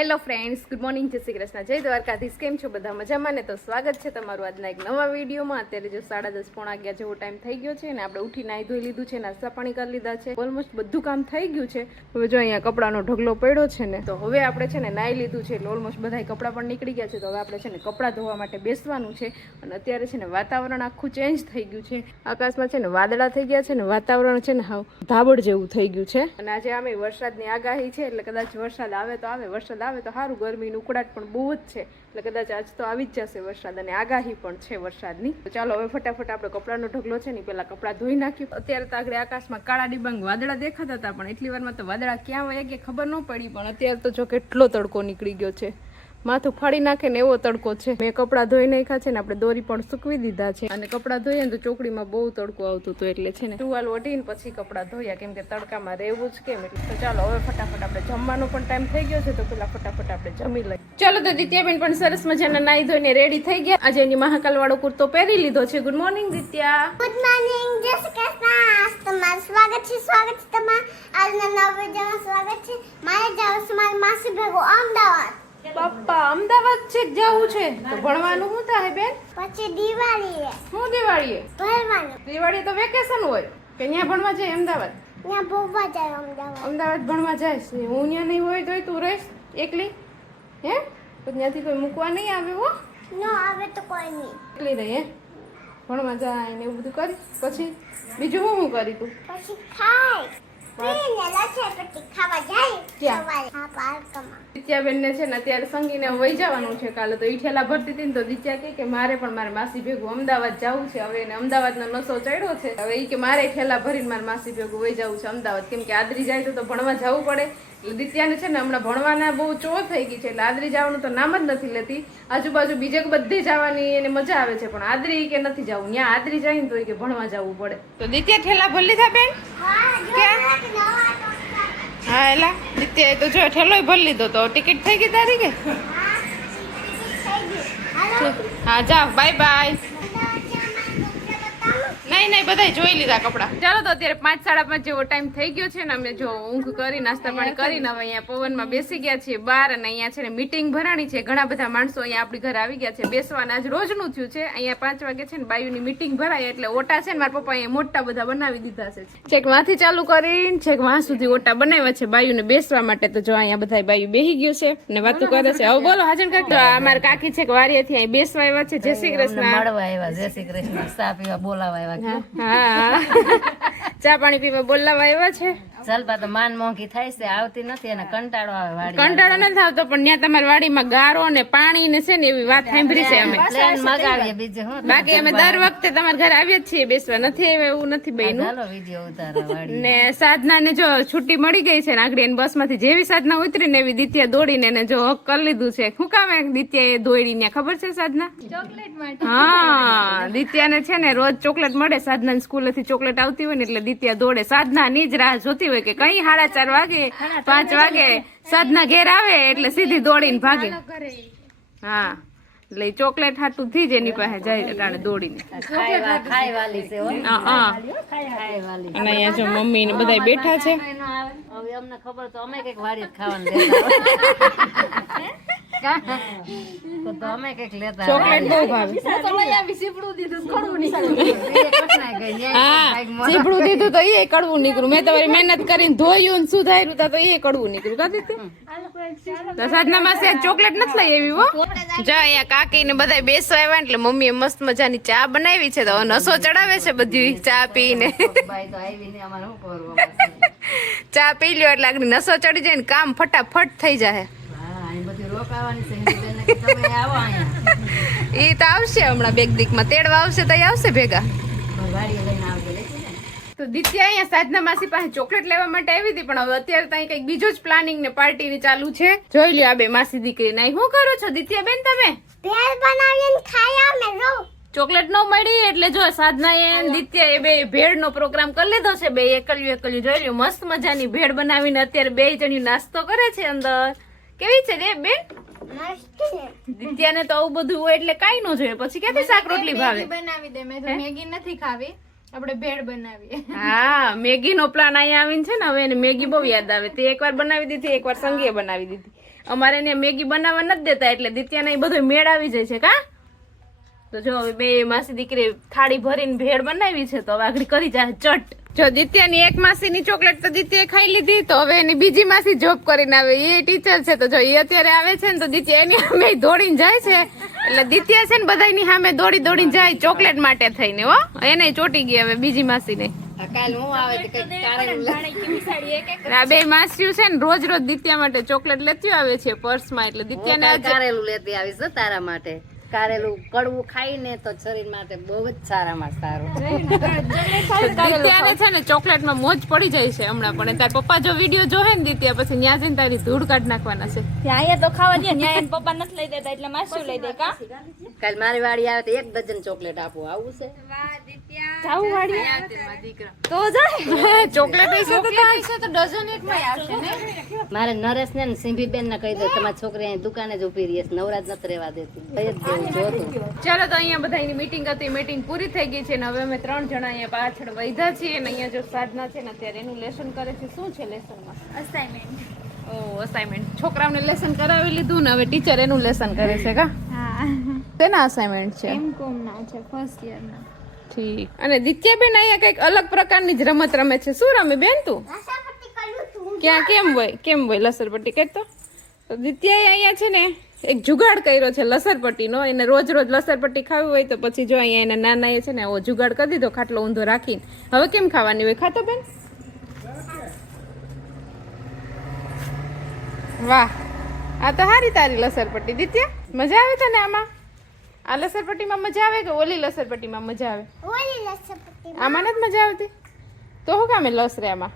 Hello friends, good morning, જય શ્રી કૃષ્ણ, જય દ્વારકાધીશ. કેમ છો બધા મજામાં ને? તો સ્વાગત છે તમારું આજના એક નવા વિડીયોમાં. અત્યારે જો સાડા દસ પોણા અગિયાર જેવો ટાઈમ થઈ ગયો છે ને, આપણે ઉઠી નાહી ધોઈ લીધું છે, નાસ્તા પાણી કરી લીધા છે. ઓલમોસ્ટ બધું કામ થઈ ગયું છે. હવે જો અહીંયા કપડાનો ઢગલો પડ્યો છે ને, તો હવે આપણે છે ને નાહી લીધું છે એટલે ઓલમોસ્ટ બધા કપડાં પણ નીકળી ગયા છે. તો હવે આપણે છે ને કપડાં ધોવા માટે બેસવાનું છે અને અત્યારે છે ને વાતાવરણ આખું ચેન્જ થઈ ગયું છે. આકાશમાં છે ને વાદળા થઈ ગયા છે ને, વાતાવરણ છે ને હાવ ધાબળ જેવું થઈ ગયું છે. અને આજે આમે વરસાદની આગાહી છે, એટલે કદાચ વરસાદ આવે તો આવે, વરસાદ આવે તો સારું ગરમીનું ઉકળાટ પણ બહુ જ છે. એટલે કદાચ આજ તો આવી જ જશે વરસાદ અને આગાહી પણ છે વરસાદની. તો ચાલો હવે ફટાફટ આપણે કપડાનો ઢગલો છે ને પહેલાં કપડાં ધોઈ નાખ્યું. અત્યારે તો આગળ આકાશમાં કાળા ડિબાંગ વાદળા દેખાતા હતા, પણ એટલી વારમાં તો વાદળા ક્યાં વયા ગયા ખબર ન પડી. પણ અત્યારે તો જો કેટલો તડકો નીકળી ગયો છે. માથું ફાડી નાખે ને એવો તડકો છે. મેં કપડાં ધોઈ નાખ્યા છે ને આપણે દોરી પણ સૂકવી દીધા છે. અને કપડાં ધોઈએ ને તો ચોકડીમાં બહુ તડકો આવતું હતું એટલે છે ને. ટુવાલ ઓઢીને પછી કપડાં ધોયા, કેમ કે તડકામાં રહેવું જ કેમ એટલે. તો ચાલો, હવે ફટાફટ આપણે જમવાનો પણ ટાઈમ થઈ ગયો છે, તો પેલા ફટાફટ આપણે જમી લઈએ. ચાલો તો દિત્યાબેન પણ સરસ મજાના નાઈ ધોઈને રેડી થઈ ગયા. આજે એની મહાકાલ વાળો કુર્તો પહેરી લીધો છે. Good morning Ditya. Good morning જય શ્રી કૃષ્ણ. સ્વાગત છે સ્વાગત છે તમાર આજના નવ વિડીયોમાં સ્વાગત છે. મારે જાવ છે માસી ભેગો અમદાવાદ. પપ્પા અમદાવાદ છે જવું છે? તો ભણવાનું શું થાય બેન? પછી દિવાળી શું દિવાળીએ? દિવાળી તો વેકેશન હોય. કે ત્યાં ભણવા જાય અમદાવાદ? ત્યાં ભણવા જાય અમદાવાદ. અમદાવાદ ભણવા જાય છે. હું ત્યાં નહીં હોય તોય તું રહીશ એકલી. હે? તો ત્યાંથી કોઈ મૂકવા નહીં આવે હો? ન આવે તો કોઈ નહીં. એકલી રહી હે? ભણવા જાય ને એવું બધું કરી. પછી બીજું શું કરી તું? પછી ખાય. દિત્યાબેન ને છે ને અત્યારે સંગીને વહી જવાનું છે કાલે તો ઈ ઠેલા ભરતી હતી ને તો દિત્યા કે મારે પણ મારે માસી ભેગું અમદાવાદ જવું છે. હવે એને અમદાવાદનો નસો ચડ્યો છે. હવે એ કે મારે ઠેલા ભરીને મારે માસી ભેગું વહી જવું છે અમદાવાદ. કેમ કે આદરી જાય તો ભણવા જવું પડે. એટલે દિત્યાને છે ને હમણાં ભણવાના બહુ ચો થઈ ગઈ છે એટલે આદરી જવાનું તો નામ જ નથી લેતી. આજુબાજુ બીજે બધે જવાની એને મજા આવે છે પણ આદરી કે નથી જવું? ત્યાં આદરી જાય ને તો કે ભણવા જવું પડે. તો દિત્યા ઠેલા ભરી લીધા બેન? હા જો એલા. દિત્યાએ તો જો ઠેલો ભરી લીધો તો ટિકિટ થઈ ગઈ તારી કે? હા જાઓ બાય બાય નહીં નહીં બધાય જોઈ લીધા કપડા. ચાલો તો અત્યારે પાંચ સાડા પાંચ જેવો ટાઈમ થઈ ગયો છે ને અમે જો ઊંઘ કરી નાસ્તા પાણી કરીને હવે અહીંયા પવનમાં બેસી ગયા છીએ બહાર અને અહીંયા છે ને મીટિંગ ભરાણી છે. ઘણા બધા માણસો અહીંયા આપણી ઘરે આવી ગયા છે. બેસવાના આજ રોજનું થયું છે. અહીંયા પાંચ વાગે છે ને બાયુની મીટિંગ ભરાય એટલે ઓટા છે ને મારા પપ્પા અહીંયા મોટા બધા બનાવી દીધા છે. છેક વાંથી ચાલુ કરીને છેક વાં સુધી ઓટા બનાવ્યા છે બાયુને બેસવા માટે. તો જો અહીંયા બધા બાયુ બેહી ગયું છે ને વાતો કરે છે. હવે બોલો હાજર કાકી. અમારા કાકી છે કે વારીએથી અહીં બેસવા આવ્યા છે. જય શ્રી કૃષ્ણ. મળવા આવ્યા જય શ્રી કૃષ્ણ. સાપ પીવા બોલાવા આવ્યા. હા. ચા પાણી પીવા બોલાવા આવ્યા છે? ચાલબા તો માન મોંઘી થાય છે આવતી નથી અને કંટાળો આવે વાડી કંટાળો નથી આવતો પણ ત્યાં તમારી વાડીમાં ગારો ને પાણી ને છે ને એવી વાત સાંભળી છે અમે. પ્લેન મગાવીએ બીજે હું બાકી અમે દર વખતે તમારા ઘરે આવીએ છીએ બેસવા નથી આવ્યા એવું નથી બહેનું ચાલો વિડિયો ઉતારો વાડી ને સાધના ને જો છુટ્ટી મળી ગઈ છે ને આગળ એને બસમાંથી જેવી સાધના ઉતરી ને એવી દિત્યા દોડીને એને જો હક કરી લીધું છે. શું કામ દિત્યા એ દોડી ને ખબર છે સાધના? ચોકલેટ હા દિત્યાને છે ને રોજ ચોકલેટ મળે સાધના સ્કૂલેથી ચોકલેટ આવતી હોય ને એટલે દિત્યા દોડે. સાધના ની જ રાહ જોતી હોય કે કઈ સાડા ચાર વાગે પાંચ વાગે સાધના ઘેર આવે એટલે સીધી દોડીને ભાગે હા એટલે ચોકલેટ હાટું થી જ એની પાસે જાય અટાણે દોડીને. ખાઈ ખાઈ વાલી છે હો. હા હા. ખાઈ વાલી અને અહીંયા જો મમ્મી ને બધા બેઠા છે. હવે અમને ખબર તો અમે કંઈક વાડી ખાવાનું. તો કંઈક લેતા ચોકલેટ બહુ ભાવે. મોઢા- દીધું તો એ કડવું નીકળ્યું. મેં તમારી મહેનત કરીને ધોયું ને સુધાર્યું તા તો એ કડવું નીકળ્યું. કા તો સાધના માસે ચોકલેટ નથી લઈ આવી હો? જો અહીંયા કાકી ને બધા બેસવા આવ્યા એટલે મમ્મીએ મસ્ત મજાની ચા બનાવી છે તો નસો ચડાવે છે બધી ચા પીને. બાઈ તો આવી ને અમારે શું કરવું? અમારે? ચા પી લ્યો એટલે આગળ નસો ચડી જાય ને કામ ફટાફટ થઈ જાય એ તો આવશે હમણાં બેગ દીકમાં. તેડવા આવશે તો આવશે ભેગા. ને. તો દિત્યા અહીંયા સાધના માસી પાસે ચોકલેટ લેવા માટે આવી હતી પણ હવે અત્યારે ત્યાં કંઈક બીજો જ પ્લાનિંગ ને પાર્ટી ને ચાલુ છે. જોઈ લ્યો આ બે માસી દીકરી નહીં શું કરો છો દિત્યા બેન તમે? ભેળ બનાવીને ખાઈ આવ ને ચોકલેટ નો મળી એટલે જો સાધના એ દિત્યા એ બે ભેળ નો પ્રોગ્રામ કરી લીધો છે બે એકલ્યું એકલ્યું. જોઈ લ્યો મસ્ત મજાની ભેળ બનાવીને અત્યારે બે જણી નાસ્તો કરે છે અંદર. કેવી છે રે બેન? દિત્યાને તો આવું બધું હોય એટલે કાઈ ન જોઈએ. પછી ક્યાંથી શાક રોટલી ભાવે? બનાવી દે. મેં તો મેગી નથી ખાવી. આપણે ભેળ બનાવીએ. હા મેગી નો પ્લાન અહીંયા આવીને છે ને હવે એને મેગી બહુ યાદ આવે. તે એકવાર બનાવી દીધી એકવાર સંગીએ બનાવી દીધી. અમારે એને મેગી બનાવવા નથી દેતા એટલે દિત્યાને એ બધો મેળ આવી જાય છે કા? તો જો હવે બે માસી દીકરી થાળી ભરીને ભેળ બનાવી છે તો હવે આગળ કરી જાય ચટ. જો દિત્યાની એક માસીની ચોકલેટ તો દિત્યાએ ખાઈ લીધી તો હવે એની બીજી માસી જોબ કરીને આવે. એ ટીચર છે તો જો એ અત્યારે આવે છે ને તો દિત્યા એની સામે દોડીને જાય છે. એટલે દિત્યા છે ને બધાની સામે દોડી દોડીને જાય ચોકલેટ માટે થઈને હો. એને ચોટી ગઈ હવે બીજી માસીને. બે માસીઓ છે ને રોજ રોજ દિત્યા માટે ચોકલેટ લેતી આવે છે પર્સમાં. એટલે દિત્યા દિત્યાને કાલ કારેલું લેતી આવી છે તારા માટે. કારેલું કડવું ખાઈને તો શરીર માટે બહુ જ સારામાં સારું. છે ને ચોકલેટમાં મોજ પડી જાય છે હમણાં પણ. તાર પપ્પા જો વીડિયો જોહે ને દિત્યા પછી ન્યા જઈને તારી ધૂળ કાઢ નાખવાના છે. અહીંયા તો ખાવા દે ન્યા એને પપ્પા નથી લઈ દેતા એટલે માસું લઈ દે કા? કાલ મારી વાડી આવે તો એક ડઝન ચોકલેટ આપું આવું છે. જાવું વાડી તો જાય. ચોકલેટ હશે તો હશે તો ડઝન એક માં આવશે ને. મારે નરેશ ને સિંભી બેન ને કહી દે તમારી છોકરી અહીં દુકાને જ ઊભી રહી છે નવરાજ નથી રહેવા દેતી. કઈ જ જોતું. ચાલો તો અહીંયા બધા એની મીટિંગ હતી મીટિંગ પૂરી થઈ ગઈ છે ને હવે અમે ત્રણ જણા અહીંયા પાછળ વૈધા છીએ અને અહીંયા જો સાધના છે ને અત્યારે એનું લેસન કરે છે. શું છે લેસનમાં અસાઇનમેન્ટ ઓ અસાઇનમેન્ટ છોકરાઓને લેસન કરાવી લીધું ને હવે ટીચર એનું લેસન કરે છે કા? હા. તેના અસાઇનમેન્ટ છે? એમકોમ ના છે ફર્સ્ટ યર ના. ઠીક. અને દિત્યાબેન અહીંયા કંઈક અલગ પ્રકારની જ રમત રમે છે. શું રમે બેન તું? રસાપટ્ટી કર્યું તું. ક્યાં કેમ હોય? કેમ હોય લસરપટ્ટી કહેતો. તો દિત્યાએ અહીંયા છે ને એક જુગાડ કર્યો છે લસરપટ્ટીનો એને રોજ રોજ લસરપટ્ટી ખાવી હોય તો પછી જો અહીંયા એના નાના એ છે ને એવો જુગાડ કરી દીધો ખાટલો ઊંધો રાખીને. હવે કેમ ખાવાની હોય? ખાતો બેન? વાહ. આ તો સારી તારી લસરપટ્ટી દિત્યા મજા આવે તને આમાં? આ લસરપટ્ટીમાં મજા આવે કે ઓલી લસરપટ્ટીમાં મજા આવે? ઓલી રસાપટ્ટી આમાં નથી મજા આવતી? તો શું કામે લસ રે આમાં?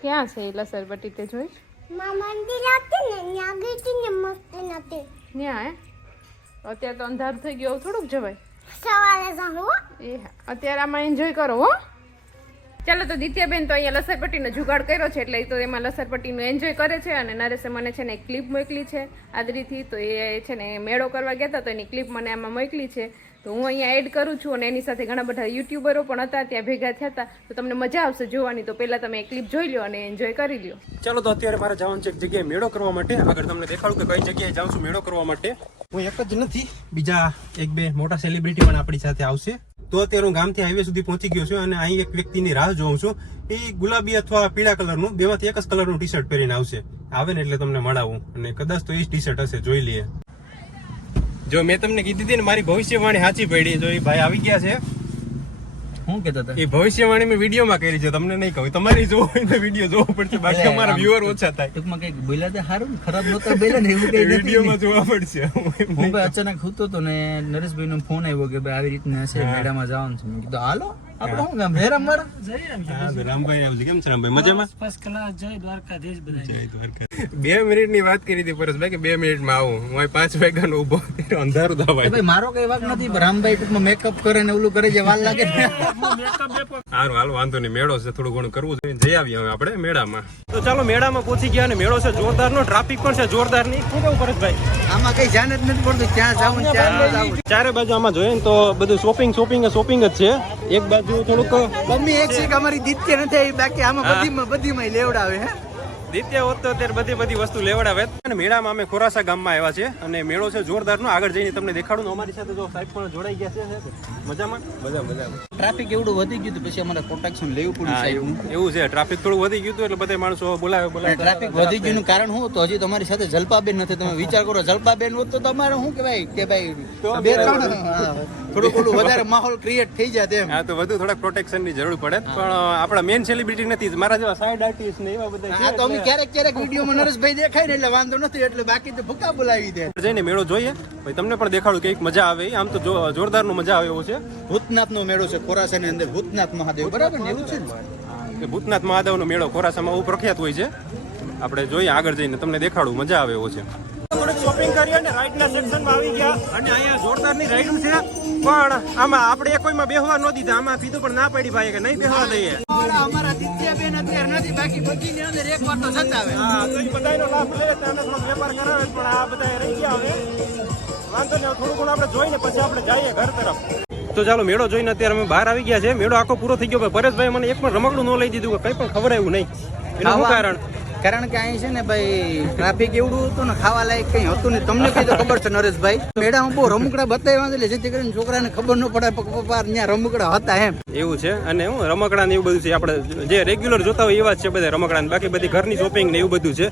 ક્યાં છે એ લસરપટ્ટી તે જોઈ? માં મંદિર હતી ને ત્યાં ગઈ હતી ને મસ્ત નથી ત્યાં હે? અત્યારે તો અંધારું થઈ ગયો થોડુંક જવાય. સવારે હો. એ હા અત્યારે આમાં એન્જોય કરો હો. ચાલો તો દિત્યાબેન તો અહીંયા લસરપટ્ટીનો જુગાડ કર્યો છે એટલે એ તો એમાં લસરપટ્ટીનું એન્જોય કરે છે અને નરેશે મને છે ને એક ક્લિપ મોકલી છે આદરીથી. તો એ છે ને મેળો કરવા ગયા હતા તો એની ક્લિપ મને આમાં મોકલી છે. તો હું અહીંયા એડ કરું છું અને એની સાથે ઘણા બધા યુટ્યુબરો પણ હતા ત્યાં ભેગા થયા હતા. તો તમને મજા આવશે જોવાની. તો પહેલાં તમે એક ક્લિપ જોઈ લો અને એન્જોય કરી લ્યો. ચાલો તો અત્યારે મારે જવાનું છે એક જગ્યાએ મેળો કરવા માટે. આગળ તમને દેખાડું કે કઈ જગ્યાએ જાઉં છું મેળો કરવા માટે. હું એક જ નથી બીજા એક બે મોટા સેલિબ્રિટી પણ આપણી સાથે આવશે. તો અત્યારે હું ગામથી હાઈવે સુધી પહોંચી ગયો છું અને અહીં એક વ્યક્તિની રાહ જોઉં છું. એ ગુલાબી અથવા પીળા કલરનું, બેમાંથી એક જ કલરનું ટી શર્ટ પહેરીને આવશે. આવે ને એટલે તમને મળાવું. અને કદાચ તો એ જ ટી શર્ટ હશે, જોઈ લઈએ. જો મેં તમને કીધી હતી ને, મારી ભવિષ્યવાણી સાચી પડી જો એ ભાઈ આવી ગયા છે. શું કેતા હતા? એ ભવિષ્યવાણી મેં વિડીયોમાં કરી છે તમને નહીં કહું તમારી જોવો હોય તો વીડિયો જોવો પડશે. બાકી અમારા વ્યૂઅર ઓછા થાય. ટૂંકમાં કંઈક બોલ્યા તો સારું ખરાબ નહોતા બોલ્યા ને એવું કઈ વિડીયોમાં જોવા પડશે. હું ભાઈ અચાનક સૂતો હતો ને નરેશભાઈ નો ફોન આવ્યો કે ભાઈ આવી રીતના છે મેળામાં જવાનું છે. મેં કીધું હાલો. આપણે શું કામ હેરામ મારા હા, રામભાઈ આવશે કેમ છે રામભાઈ? મજામાં? જય દ્વારકા બે મિનિટની વાત કરી હતી પરેશભાઈ કે બે મિનિટમાં આવું. હું પાંચ વાગ્યાનો ઊભો થયો, અંધારું ભાઈ મારો કઈ વાક નથી રામભાઈ ટૂંકમાં મેકઅપ કરે ને ઓલું કરે છે વાર લાગે. સારું હાલો વાંધો નહીં. મેળો છે થોડું ઘણું કરવું જોઈએ જઈ આવીએ હવે આપણે મેળામાં. તો ચાલો મેળામાં પહોંચી ગયા અને મેળો છે. જોરદાર નો ટ્રાફિક પણ છે જોરદારની શું કેવું પરેશભાઈ? આમાં કઈ જાન જ નથી પડતું ક્યાં જાવું ને ક્યાં ન ચારે બાજુ આમાં જોઈએ ને તો બધું શોપિંગ શોપિંગ શોપિંગ જ છે. એક બાજુ થોડુંક મમ્મી એક શીખ અમારી દીત્ય નથી આવી બાકી આમાં બધીમાં બધીમાં લેવડાવે હે? હોત અત્યારે બધી બધી વસ્તુ લેવડાવે. અને મેળામાં અમે ખોરાસા ગામમાં આવ્યા છે અને મેળો છે જોરદારનો. આગળ જઈને તમને દેખાડું અમારી સાથે જો સાહેબ પણ જોડાઈ ગયા છે મજામાં? મજા મજામાં ટ્રાફિક એવડું વધી ગયું પછી અમારે પ્રોટેક્શન લેવું પડ્યું હા, એવું છે. ટ્રાફિક થોડું વધી ગયું એટલે બધા માણસો બોલાવે બોલાવે ટ્રાફિક વધી ગયું કારણ શું તો હજી તમારી સાથે જલપાબેન નથી. તમે વિચાર કરો જલપાબેન હોત તો તમારે શું કહેવાય કે ભાઈ બે ત્રણ થોડું થોડુંક વધારે માહોલ ક્રિએટ થઈ જાય એમ. હા તો વધુ થોડાક પ્રોટેક્શનની જરૂર પડે. પણ આપણા મેન સેલિબ્રિટી નથી મારા જેવા સાઈડ આર્ટિસ્ટ ને એવા બધા હા તો અમે ક્યારેક ક્યારેક વિડીયોમાં નરેશભાઈ દેખાય ને એટલે વાંધો નથી એટલે બાકી તો ભૂકા બોલાવી દે. જઈને મેળો જોઈએ. ભાઈ તમને પણ દેખાડું કે એક મજા આવે. આમ તો જોરદારનું મજા આવે એવો છે. ભૂતનાથ નો મેળો છે ખોરાસા ની અંદર ભૂતનાથ મહાદેવ. બરાબર ને? એવું છે ને? ભૂતનાથ મહાદેવ નો મેળો ખોરાસામાં બહુ પ્રખ્યાત હોય છે. આપણે જોઈએ આગળ જઈને તમને દેખાડું મજા આવે એવો છે. શોપિંગ કરી અને રાઈડના સેક્શનમાં આવી ગયા. અને અહીંયા જોરદારની રાઈડ છે. પણ આમાં આપણે કોઈમાં બેહવા ન દીધા. આમાં કીધું પણ ના પડી ભાઈ કે નહીં બેહવા દઈએ. અમારા દિત્યાબેન અત્યારે નથી. બાકી બધીની અંદર એક વાર તો જતા હા તો એ બધાનો લાભ લે તો થોડો વેપાર કરાવે પણ આ બધા રહી ગયા હવે. વાંધો નહીં થોડું ઘણું આપણે જોઈને પછી આપણે જઈએ ઘર તરફ. તો ચાલો મેળો જોઈને અત્યારે અમે બહાર આવી ગયા છે મેળો આખો પૂરો થઈ ગયો. પરેશભાઈ મને એક પણ રમકડું ન લઈ દીધું કે કંઈ પણ ખબર આવ્યું નહીં. એનું કારણ? કારણ કે અહીં છે ને ભાઈ ટ્રાફિક એવડું હતું ને ખાવા લાયક કઈ હતું નહીં. તમને કઈ તો ખબર છે નરેશભાઈ? મેળામાં બહુ રમકડા બતાવ્યા એટલે જેથી કરીને છોકરાને ખબર ન પડે પપ્પા ત્યાં રમકડા હતા એમ. એવું છે. અને હું રમકડા ને એવું બધું છે, આપણે જે રેગ્યુલર જોતા હોય એવા જ છે બધા રમકડા ને બાકી બધી ઘરની શોપિંગ ને એવું બધું છે.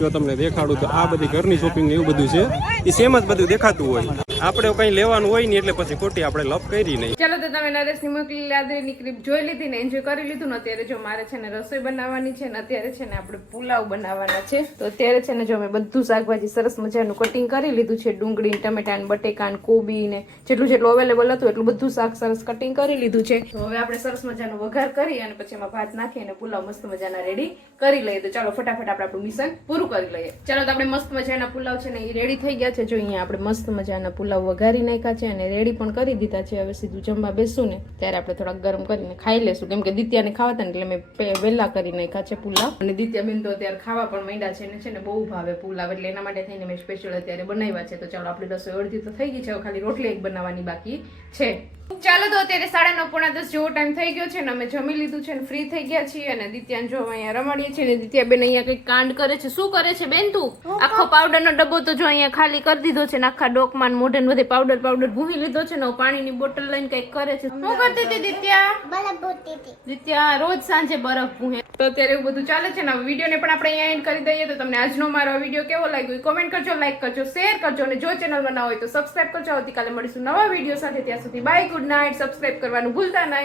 જો તમને દેખાડું તો આ બધી ઘરની શોપિંગ એવું બધું છે. એ સેમ જ બધું દેખાતું હોય. આપણે કઈ લેવાનું હોય ને એટલે પછી ખોટી આપણે લપ કરી નહીં. ચાલો તો તમે નરેશની મોકલી લાદરીની ક્લિપ જોઈ લીધી ને એન્જોય કરી લીધું ને અત્યારે જો મારે છે ને રસોઈ બનાવવાની છે ને અત્યારે છે ને આપણે પુલાવ બનાવવાના છે. તો અત્યારે છે ને જો મેં બધું શાકભાજી સરસ મજાનું કટિંગ કરી લીધું છે. ડુંગળી ટમેટા ને બટેકા ને કોબી ને જેટલું જેટલું અવેલેબલ હતું એટલું બધું શાક સરસ કટિંગ કરી લીધું છે. તો હવે આપણે સરસ મજાનો વઘાર કરી અને પછી એમાં ભાત નાખી અને પુલાવ મસ્ત મજાના રેડી કરી લઈએ. તો ચાલો ફટાફટ આપણે આપણું મિશન પૂરું કરી લઈએ. ચાલો તો આપણે મસ્ત મજાના પુલાવ છે ને એ રેડી થઈ ગયા છે. જો અહીંયા આપણે મસ્ત મજાના પુલાવ વઘારી નાખ્યા છે અને રેડી પણ કરી દીધા છે. હવે સીધું જમવા બેસું ને, ત્યારે આપણે થોડા ગરમ કરીને ખાઈ લેશું. કેમ કે દિત્યાને ખાવા હતા ને એટલે મેં વહેલા કરી નાખ્યા છે પુલાવ. અને દિત્યાબેન તો અત્યારે ખાવા પણ માંડ્યા છે ને છે ને બહુ ભાવે પુલાવ. એટલે એના માટે થઈને મેં સ્પેશિયલ અત્યારે બનાવ્યા છે. તો ચાલો, આપણી રસોઈ અડધી તો થઈ ગઈ છે. ખાલી રોટલી એક બનાવવાની બાકી છે. ચાલો તો અત્યારે સાડા નવ પોણા દસ જેવો ટાઈમ થઈ ગયો છે ને, અમે જમી લીધું છે ને ફ્રી થઈ ગયા છીએ. અને દિત્યાને જો અહીંયા રમાડીએ છીએ ને દિત્યા બેન અહીંયા કંઈક કાંડ કરે છે. શું કરે છે બેન તું? આખો પાવડર નો ડબ્બો તો જો અહીંયા ખાલી કરી દીધો છે ને આખા ડોકમાં ને મોઢે ને બધે પાવડર પાવડર ભૂહી લીધો છે ને પાણી પાણીની બોટલ લઈને કંઈક કરે છે. શું કરતી હતી દિત્યા? હતી. રોજ સાંજે બરફ ભૂહે તો અત્યારે એવું બધું ચાલે છે ને વિડીયોને પણ આપણે અહીંયા એન્ડ કરી દઈએ તો તમને આજનો મારો વીડિયો કેવો લાગ્યો કોમેન્ટ કરજો લાઈક કરજો શેર કરજો અને જો ચેનલ ના હોય તો સબસ્ક્રાઈબ કરજો. આવતીકાલે મળીશું નવા વીડિયો સાથે. ત્યાં સુધી બાય ગુડ નાઇટ સબસ્ક્રાઇબ કરવાનું ભૂલતા નહીં.